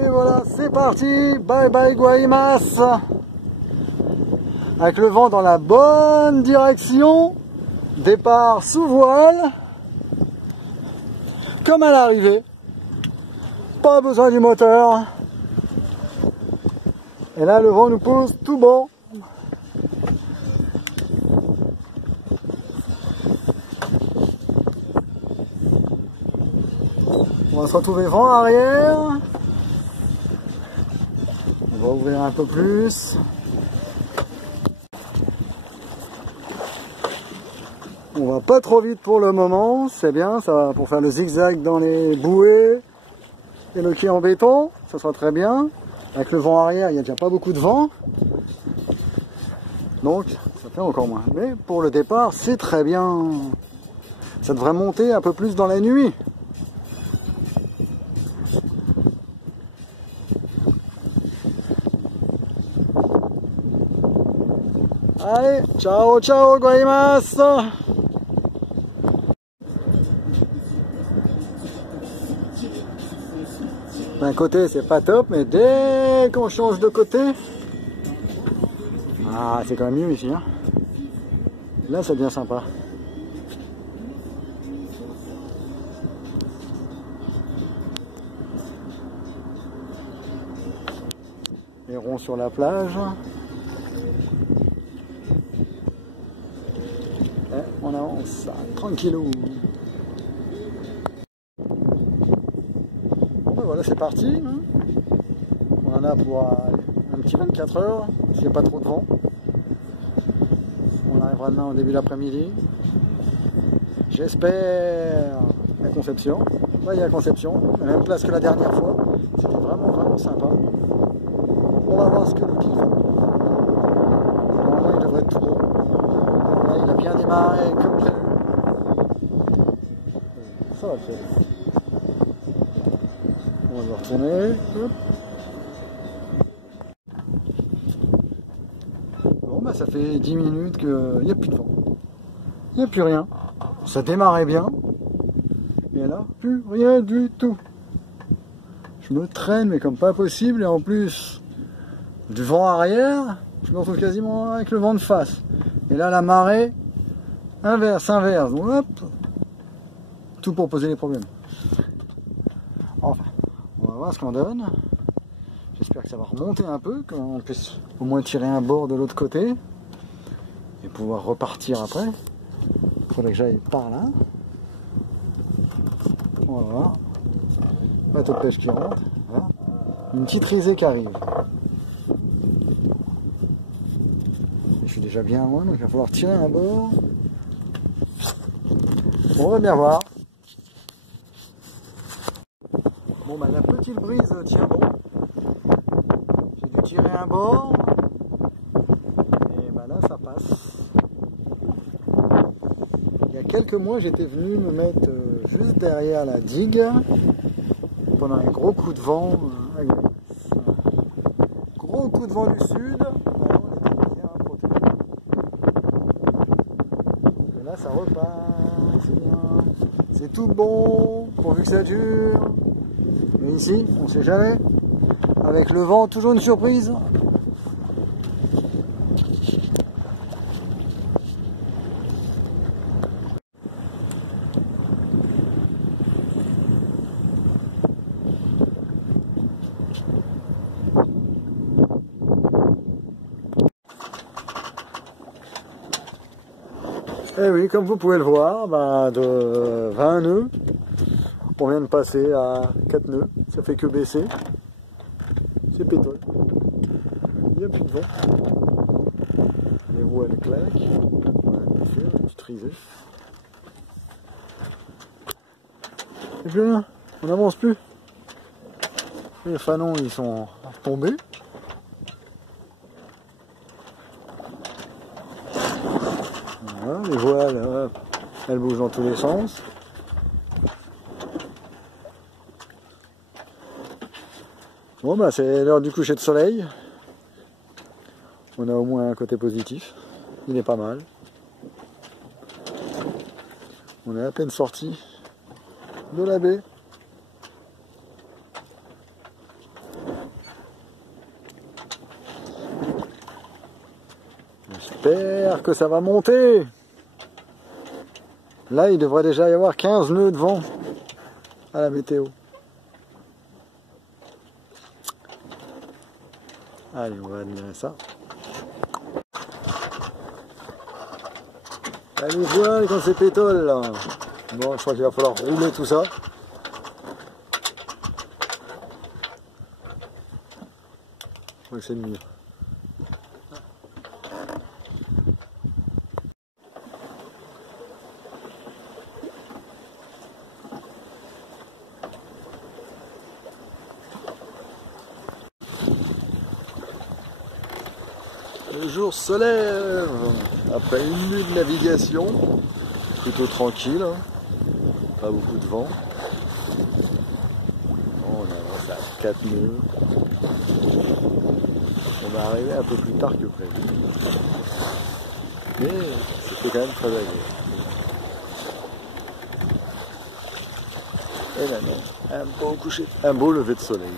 Et voilà, c'est parti. Bye bye Guaymas. Avec le vent dans la bonne direction. Départ sous voile. Comme à l'arrivée. Pas besoin du moteur. Et là, le vent nous pousse tout bon. On va se retrouver vent arrière. On va ouvrir un peu plus. On va pas trop vite pour le moment, c'est bien, ça va pour faire le zigzag dans les bouées et le quai en béton, ça sera très bien. Avec le vent arrière, il n'y a déjà pas beaucoup de vent. Donc, ça fait encore moins. Mais pour le départ, c'est très bien. Ça devrait monter un peu plus dans la nuit. Allez, ciao, ciao, Guaymas! D'un côté, c'est pas top, mais dès qu'on change de côté, ah, c'est quand même mieux ici, hein. Là, ça devient sympa. Les ronds sur la plage. Et on avance, tranquillou. Bon, ben voilà, c'est parti. Hein. On en a pour un petit 24 heures, s'il n'y a pas trop de vent. On arrivera demain au début de l'après-midi. J'espère à Conception. Là, il y a Conception, la même place que la dernière fois. C'était vraiment sympa. On va voir ce que nous dit. Normalement, il devrait être tout beau. Là, il a bien démarré comme prévu. Ça va le faire. On va retourner. Hop. Bon, bah, ça fait 10 minutes qu'il n'y a plus de vent. Il n'y a plus rien. Ça démarrait bien. Et là, plus rien du tout. Je me traîne, mais comme pas possible. Et en plus, du vent arrière, je me retrouve quasiment avec le vent de face. Et là, la marée, inverse. Donc, hop, tout pour poser les problèmes. Enfin, on va voir ce qu'on donne. J'espère que ça va remonter un peu, qu'on puisse au moins tirer un bord de l'autre côté. Et pouvoir repartir après. Il faudrait que j'aille par là. Voilà. Bateau de pêche qui rentre. Voilà. Une petite risée qui arrive. Je suis déjà bien loin, donc il va falloir tirer un bord. Bon, on va bien voir. Bon, bah la petite brise tient bon. J'ai dû tirer un bord. Et bah là, ça passe. Il y a quelques mois, j'étais venu me mettre juste derrière la digue pendant un gros coup de vent. Gros coup de vent du sud. Et là, ça repart. C'est bien. C'est tout bon, pourvu que ça dure. Mais ici, on ne sait jamais. Avec le vent, toujours une surprise. Et oui, comme vous pouvez le voir, bah, de 20 nœuds, on vient de passer à 4 nœuds. Ça fait que baisser. C'est pétole. Il n'y a plus de vent. Les roues elles claquent. Voilà, bien sûr, une petite risée. Et plus rien, on n'avance plus. Les fanons ils sont tombés. Voilà, les voiles, elles bougent dans tous les sens. Bon bah c'est l'heure du coucher de soleil. On a au moins un côté positif. Il est pas mal. On est à peine sorti de la baie. J'espère que ça va monter. Là, il devrait déjà y avoir 15 nœuds de vent à la météo. Allez, on va admirer ça. Allez, voilà quand c'est pétole là. Bon, je crois qu'il va falloir rouler tout ça. Je crois que c'est le mieux. Le jour se lève après une nuit de navigation, plutôt tranquille, hein. Pas beaucoup de vent. On avance à 4 nœuds. On va arriver un peu plus tard que prévu. Mais c'était quand même très agréable. Et maintenant, un beau lever de soleil.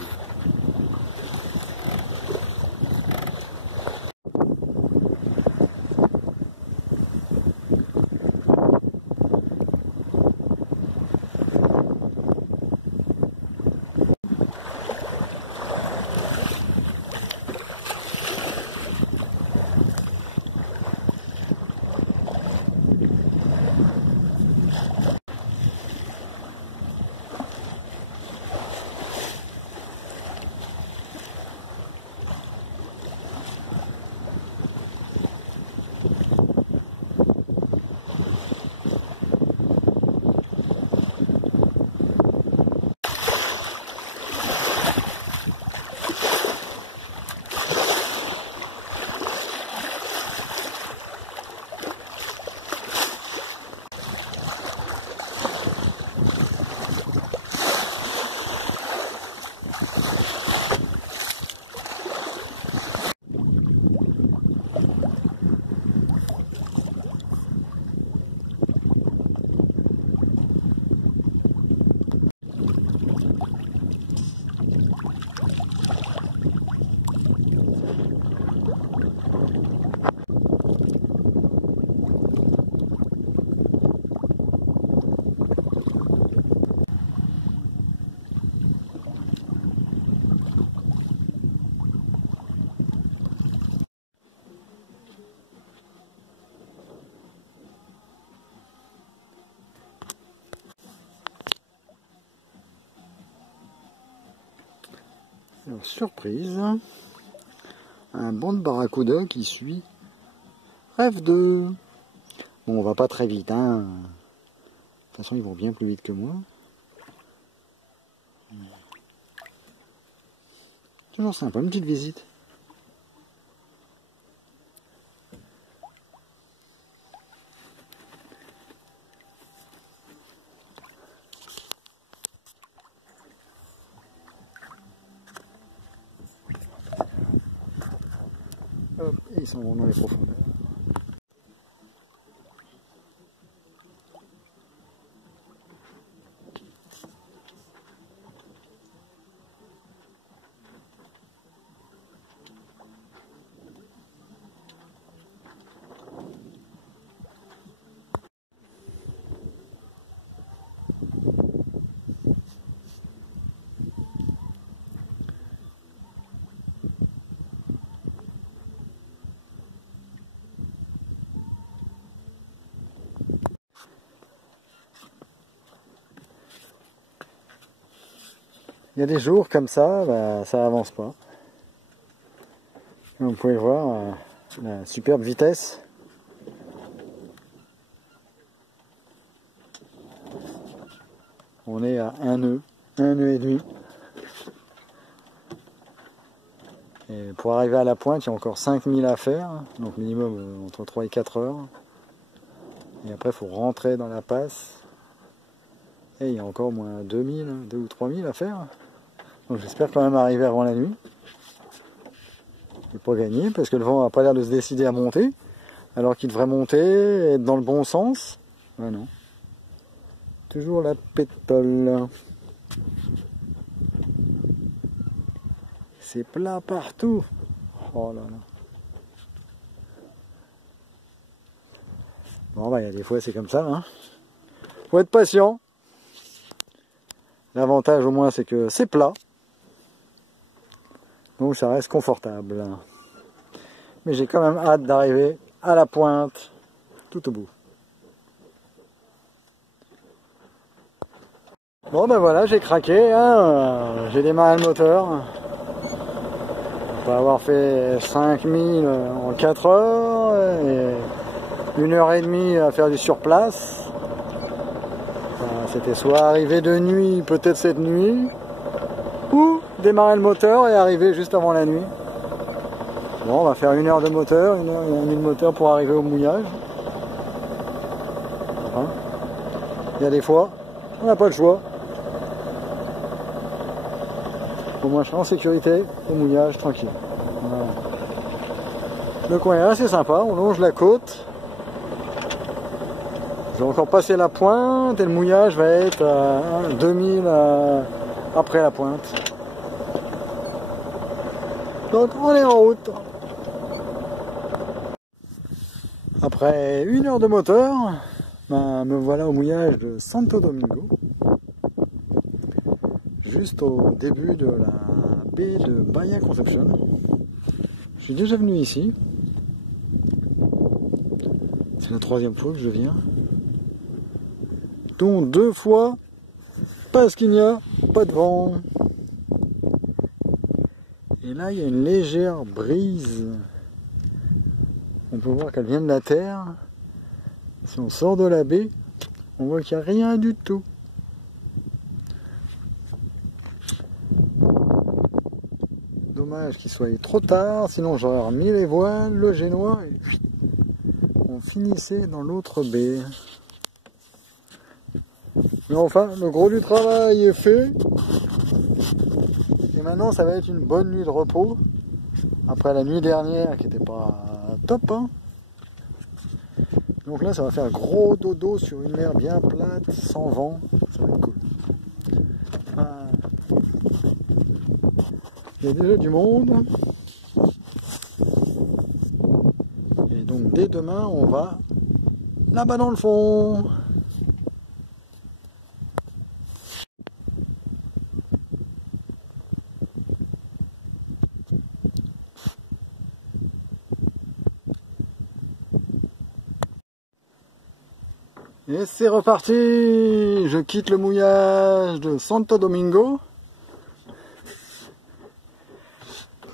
Alors, surprise, un banc de barracuda qui suit Rêve 2. Bon, on va pas très vite, hein. De toute façon, ils vont bien plus vite que moi. Toujours sympa, une petite visite. Hop, et ils s'en vont dans les profondeurs. Il y a des jours comme ça, bah, ça avance pas. Comme vous pouvez voir, la superbe vitesse. On est à un nœud et demi. Et pour arriver à la pointe, il y a encore 5000 à faire, donc minimum entre 3 et 4 heures. Et après, il faut rentrer dans la passe. Et il y a encore au moins 2000, 2 ou 3000 à faire. Donc j'espère quand même arriver avant la nuit. Et pas gagner, parce que le vent n'a pas l'air de se décider à monter. Alors qu'il devrait monter, être dans le bon sens. Ah non. Toujours la pétole. C'est plat partout. Oh là là. Bon bah il y a des fois c'est comme ça, hein. Faut être patient. L'avantage au moins c'est que c'est plat. Donc ça reste confortable. Mais j'ai quand même hâte d'arriver à la pointe, tout au bout. Bon ben voilà, j'ai craqué, hein. J'ai démarré le moteur. On va avoir fait 5000 en 4 heures et 1h30 à faire du surplace. C'était soit arriver de nuit, peut-être cette nuit, ou démarrer le moteur et arriver juste avant la nuit. Bon, on va faire 1 heure de moteur, 1h30 de moteur pour arriver au mouillage. Hein, il y a des fois, on n'a pas le choix. Au moins je serai en sécurité, au mouillage, tranquille. Voilà. Le coin est assez sympa, on longe la côte. Je vais encore passer la pointe et le mouillage va être à 2000 après la pointe. Donc on est en route. Après 1 heure de moteur, ben, me voilà au mouillage de Santo Domingo. Juste au début de la baie de Bahia Concepción. Je suis déjà venu ici. C'est la 3e fois que je viens. Dont 2 fois parce qu'il n'y a pas de vent. Et là, il y a une légère brise. On peut voir qu'elle vient de la terre. Si on sort de la baie, on voit qu'il n'y a rien du tout. Dommage qu'il soit trop tard, sinon j'aurais remis les voiles, le génois, et on finissait dans l'autre baie. Mais enfin, le gros du travail est fait. Et maintenant, ça va être une bonne nuit de repos. Après la nuit dernière, qui n'était pas top, hein. Donc là, ça va faire gros dodo sur une mer bien plate, sans vent. Ça va être cool. Ah. Il y a déjà du monde. Et donc, dès demain, on va là-bas dans le fond. Et c'est reparti! Je quitte le mouillage de Santo Domingo.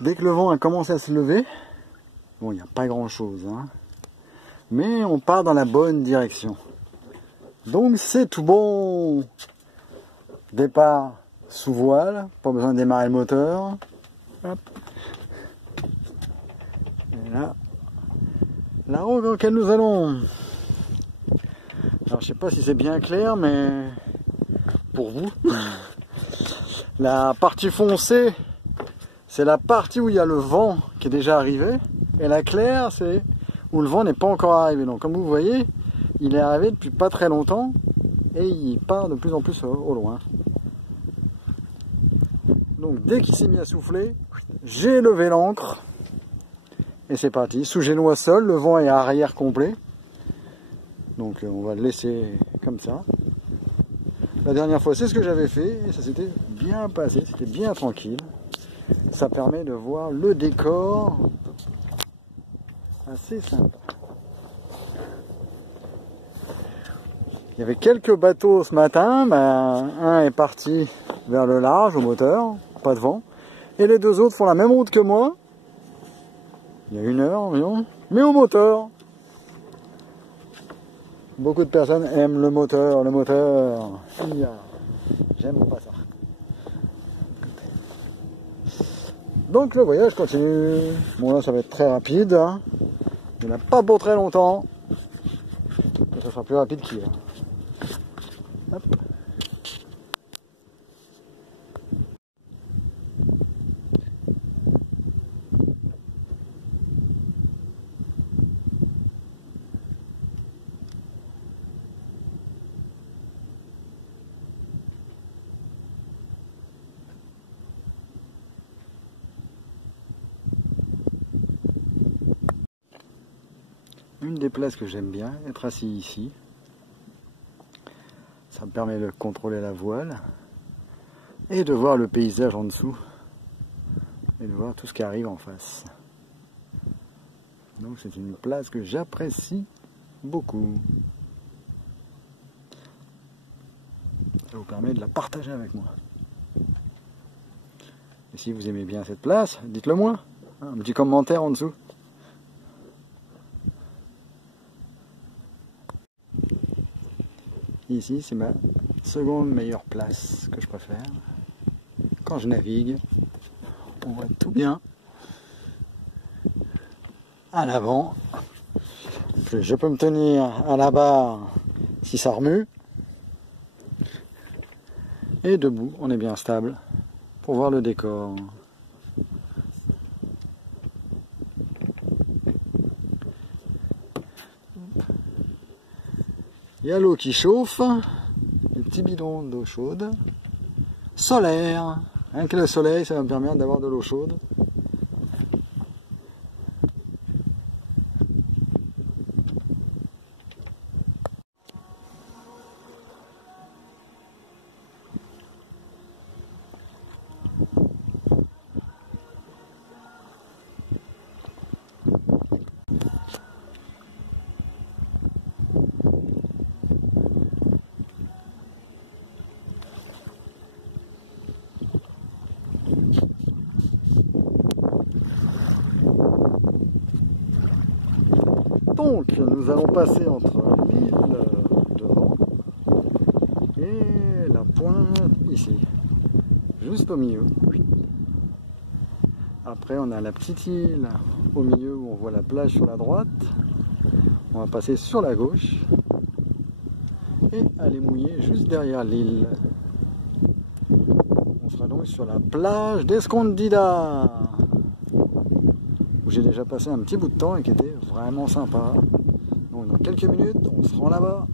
Dès que le vent a commencé à se lever, bon, il n'y a pas grand chose, hein, mais on part dans la bonne direction. Donc c'est tout bon! Départ sous voile, pas besoin de démarrer le moteur. Hop. Et là, la route dans laquelle nous allons. Alors je sais pas si c'est bien clair, mais pour vous, la partie foncée, c'est la partie où il y a le vent qui est déjà arrivé, et la claire, c'est où le vent n'est pas encore arrivé. Donc comme vous voyez, il est arrivé depuis pas très longtemps, et il part de plus en plus au loin. Donc dès qu'il s'est mis à souffler, j'ai levé l'ancre, et c'est parti. Sous génois seul, le vent est arrière complet. Donc on va le laisser comme ça. La dernière fois, c'est ce que j'avais fait et ça s'était bien passé, c'était bien tranquille. Ça permet de voir le décor assez sympa. Il y avait quelques bateaux ce matin, ben, un est parti vers le large au moteur, pas de vent, et les 2 autres font la même route que moi, il y a 1 heure environ, mais au moteur. Beaucoup de personnes aiment le moteur, j'aime pas ça. Donc le voyage continue. Bon là ça va être très rapide, hein. Il n'y en a pas pour très longtemps. Et ça sera plus rapide qu'hier. Hop. Une des places que j'aime bien, être assis ici. Ça me permet de contrôler la voile et de voir le paysage en dessous et de voir tout ce qui arrive en face. Donc c'est une place que j'apprécie beaucoup. Ça vous permet de la partager avec moi. Et si vous aimez bien cette place, dites-le moi. Un petit commentaire en dessous. Ici, c'est ma seconde meilleure place que je préfère. Quand je navigue, on voit tout bien. À l'avant, je peux me tenir à la barre si ça remue. Et debout, on est bien stable pour voir le décor. Il y a l'eau qui chauffe, les petits bidons d'eau chaude, solaire. Rien que le soleil, ça va me permettre d'avoir de l'eau chaude. Donc, nous allons passer entre l'île devant et la pointe ici, juste au milieu. Après, on a la petite île au milieu où on voit la plage sur la droite. On va passer sur la gauche et aller mouiller juste derrière l'île. On sera donc sur la plage d'Escondida, où j'ai déjà passé un petit bout de temps et qui était vraiment sympa. Donc dans quelques minutes, on se rend là-bas.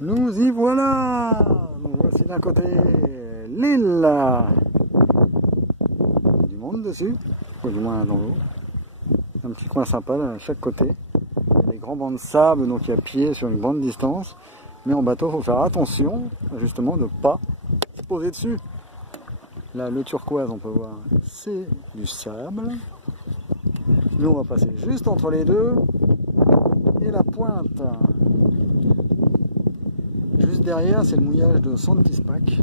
Nous y voilà! Donc voici d'un côté l'île. Il y a du monde dessus, ou du moins dans l'eau. Un petit coin sympa là, à chaque côté. Il y a des grands bancs de sable, donc il y a pied sur une grande distance. Mais en bateau, il faut faire attention, justement, de ne pas se poser dessus. Là, le turquoise, on peut voir, c'est du sable. Nous, on va passer juste entre les deux. Et la pointe. Juste derrière, c'est le mouillage de Santispac,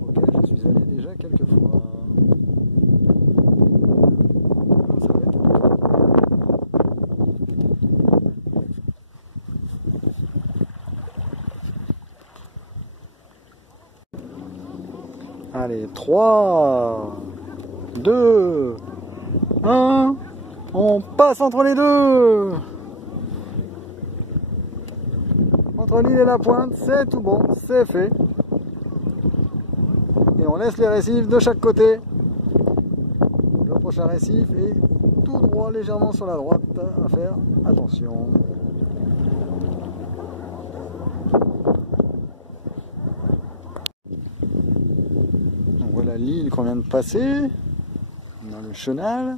auquel je suis allé déjà quelques fois. Ça va être... Allez, 3, 2, 1, on passe entre les deux. Entre l'île et la pointe, c'est tout bon, c'est fait. Et on laisse les récifs de chaque côté. Le prochain récif est tout droit, légèrement sur la droite, à faire attention. Donc voilà l'île qu'on vient de passer, dans le chenal.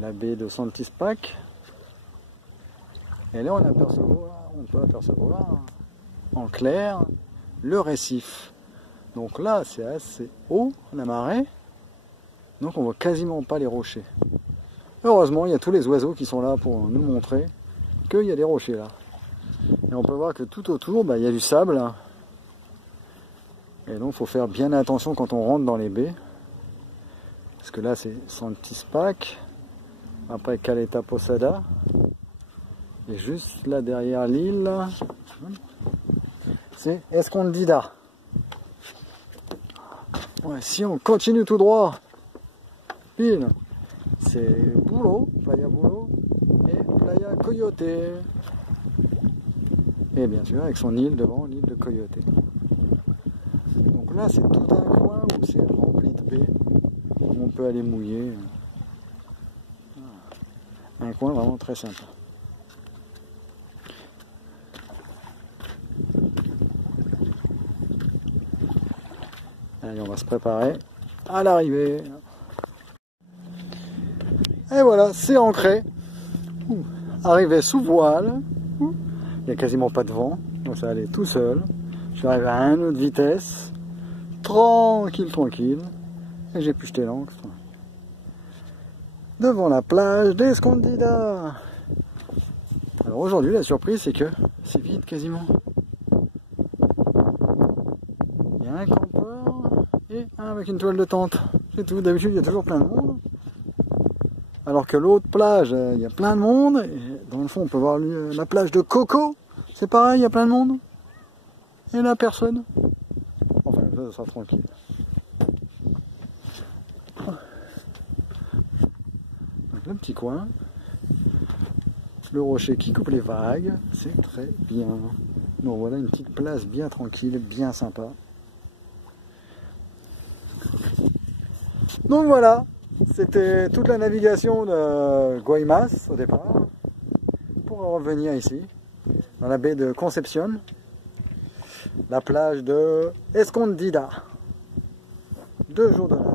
La baie de Santispac. Et là, on peut apercevoir en clair le récif. Donc là, c'est assez haut, la marée. Donc on voit quasiment pas les rochers. Heureusement, il y a tous les oiseaux qui sont là pour nous montrer qu'il y a des rochers là. Et on peut voir que tout autour, il y a du sable. Et donc, il faut faire bien attention quand on rentre dans les baies. Parce que là, c'est Santispac. Après, Caleta Posada. Et juste là derrière l'île, c'est Escondida. Ouais, si on continue tout droit, pile, c'est Bulo, Playa Bulo et Playa Coyote. Et bien sûr, avec son île devant, l'île de Coyote. Donc là, c'est tout un coin où c'est rempli de baies. Où on peut aller mouiller. Un coin vraiment très sympa. Allez, on va se préparer à l'arrivée. Et voilà, c'est ancré. Arrivé sous voile. Il n'y a quasiment pas de vent, donc ça allait tout seul. Je suis arrivé à une autre vitesse. Tranquille, tranquille. Et j'ai pu jeter l'ancre. Devant la plage d'Escondida. Alors aujourd'hui, la surprise, c'est que c'est vide quasiment. Il y a un campeur et un avec une toile de tente. C'est tout. D'habitude, il y a toujours plein de monde. Alors que l'autre plage, il y a plein de monde. Et dans le fond, on peut voir la plage de Coco. C'est pareil, il y a plein de monde. Et là, personne. Enfin, ça sera tranquille. Donc, le petit coin. Le rocher qui coupe les vagues. C'est très bien. Donc voilà une petite place bien tranquille, bien sympa. Donc voilà. C'était toute la navigation de Guaymas au départ. Pour revenir ici. Dans la baie de Concepción, la plage de Escondida. 2 jours de nage.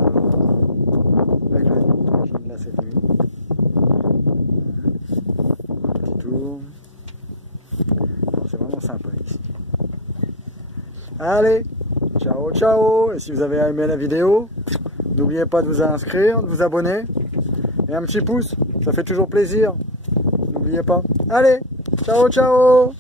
Avec la nuit, tranquille là cette nuit. Un petit tour. C'est vraiment sympa ici. Allez, ciao ciao. Et si vous avez aimé la vidéo, n'oubliez pas de vous inscrire, de vous abonner. Et un petit pouce, ça fait toujours plaisir. N'oubliez pas. Allez, ciao ciao.